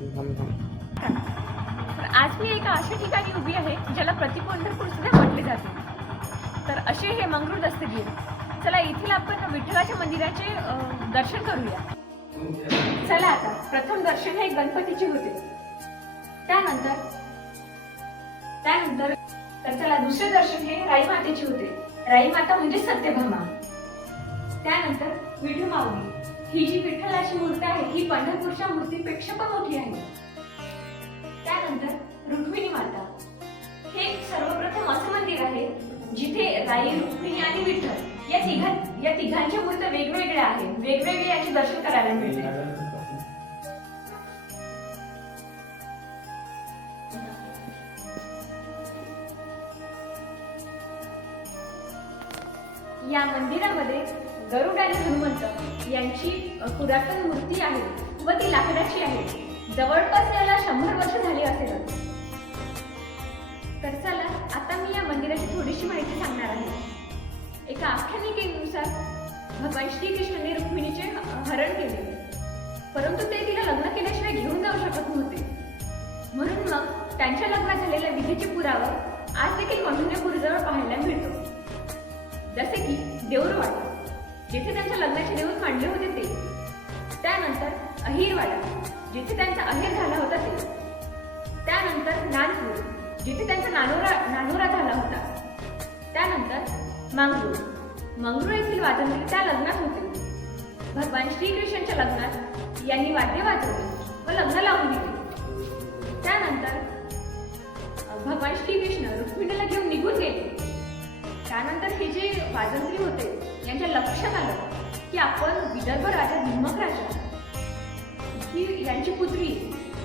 तर आज मी एका अशा ठिकाणी उभी आहे ज्याला प्रतिपंढरपूर सुद्धा म्हटले जाते. तर असे हे मंगरूळ दस्तगीर. चला येथील आपण विठ्ठलाच्या मंदिराचे दर्शन करूया. चला आता प्रथम दर्शन हे गणपतीचे होते. त्यानंतर त्यानंतर तर चला दुसरे दर्शन हे राई मातेचे होते. राई माता म्हणजे सत्यभामा. त्यानंतर विठू माऊली. ही जी विठ्ठलाची मूर्ती आहे ही पंढरपूरच्या मूर्तीपेक्षा पण मोठी आहे. त्यानंतर रुक्मिणी माता. हे सर्वप्रथम असं मंदिर आहे जिथे राई रुक्मिणी आणि विठ्ठल या तिघा या तिघांच्या मूर्त्या वेगवेगळ्या आहेत वेगवेगळे याचे दर्शन करायला मिळते. या मंदिरामध्ये गरुड आणि हनुमंत यांची पुरातन मूर्ती आहे व ती लाकडाची आहे. जवळपास याला शंभर वर्ष झाली असेल. तर चला आता मी या मंदिराची थोडीशी माहिती सांगणार आहे. एका आख्यानिकेनुसार भगवान श्रीकृष्णाने रुक्मिणीचे हरण केले. परंतु ते तिला लग्न केल्याशिवाय घेऊन जाऊ शकत नव्हते. म्हणून मग त्यांच्या लग्नात झालेल्या विधीचे पुरावा आज देखील कौंडिण्यपूरजवळ पाहायला मिळतो. जसे की देऊरवाडा. जिथे त्यांच्या लग्नाचे दिवस मांडले होते ते. त्यानंतर अहिरवाडा जिथे त्यांचा अहिर झाला होता ते. त्यानंतर नानपूर जिथे त्यांचा नानोरा नानोरा झाला होता. त्यानंतर मंगरूळ. मंगरूळ येथील वादनगरी त्या लग्नात होते. भगवान श्रीकृष्णच्या लग्नात यांनी वाद्य वाजवले व लग्न लावून दिले. त्यानंतर भगवान श्रीकृष्ण रुक्मिणीला घेऊन निघून गेले. त्यानंतर हे जे वाजंत्री होते यांच्या लक्षात आलं की आपण विदर्भ राजा भीमक राजा. ही यांची पुत्री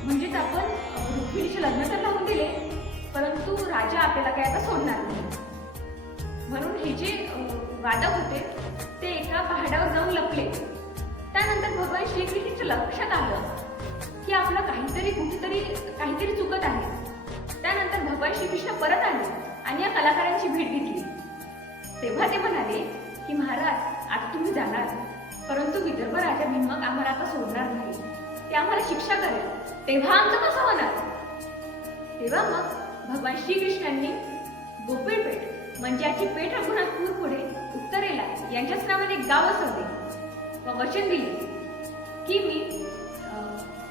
म्हणजेच आपण रुक्मिणीचे लग्न तर लावून दिले परंतु राजा आपल्याला काय आता सोडणार नाही. म्हणून हे जे वादक होते ते एका पहाडावर जाऊन लपले. त्यानंतर भगवान श्रीकृष्णाच्या लक्षात आलं की आपलं काहीतरी कुठेतरी काहीतरी चुकत आहे. त्यानंतर भगवान श्रीकृष्ण परत आले आणि या कलाकारांची भेट घेतली. तेव्हा ते म्हणाले की महाराज आता तुम्ही जाणार. परंतु विदर्भ राजा भीमक आम्हाला आता सोडणार नाही. ते आम्हाला शिक्षा करेल. तेव्हा आमचं कसं होणार? तेव्हा मग भगवान श्रीकृष्णांनी गोपीपेठ म्हणजे आजची पेठ रघुनाथपूर पुढे उत्तरेला यांच्याच नावाने एक गाव असवले. व वचन दिले. की मी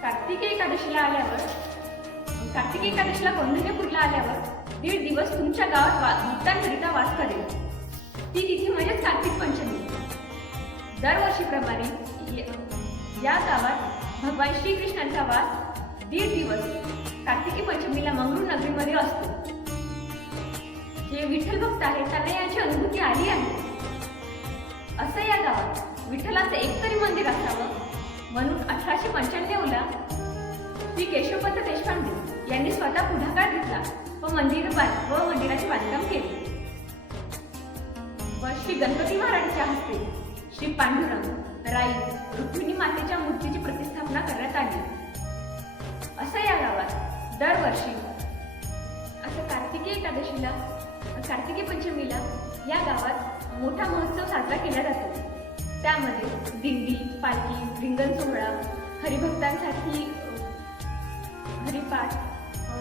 कार्तिकी एकादशीला आल्यावर कार्तिकी एकादशीला कौंडिण्यपूरला आल्यावर दीड दिवस तुमच्या गावात वा भक्तांकरिता वास करेल. ती तिथी म्हणजेच कार्तिक पंचमी दरवर्षीप्रमाणे या गावात भगवान श्रीकृष्णांचा वास दीड दिवस कार्तिकी पंचमीला मंगळूर नगरीमध्ये असतो. जे विठ्ठल भक्त आहेत त्यांना याची अनुभूती आली आहे. असं या गावात विठ्ठलाचं एकतरी मंदिर असावं म्हणून अठराशे पंच्याण्णवला श्री केशवपंत देशपांडे यांनी स्वतः पुढाकार घेतला व मंदिर व मंदिराचे बांधकाम केले. व श्री गणपती महाराजांच्या हस्ते श्री पांडुरंग राई रुक्मिणी मातेच्या मूर्तीची प्रतिष्ठापना करण्यात आली. असं या गावात दरवर्षी असं कार्तिकी एकादशीला कार्तिकी पंचमीला या गावात मोठा महोत्सव साजरा केला जातो. त्यामध्ये दिंडी पालखी रिंगण सोहळा हरिभक्तांसाठी हरिपाठ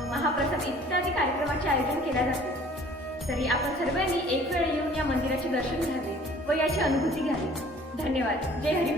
महाप्रसाद इत्यादी कार्यक्रमाचे आयोजन केले जाते. तरी आपण सर्वांनी एक वेळ येऊन या मंदिराचे दर्शन घ्यावे व याची अनुभूती घ्यावी. धन्यवाद. जय हरी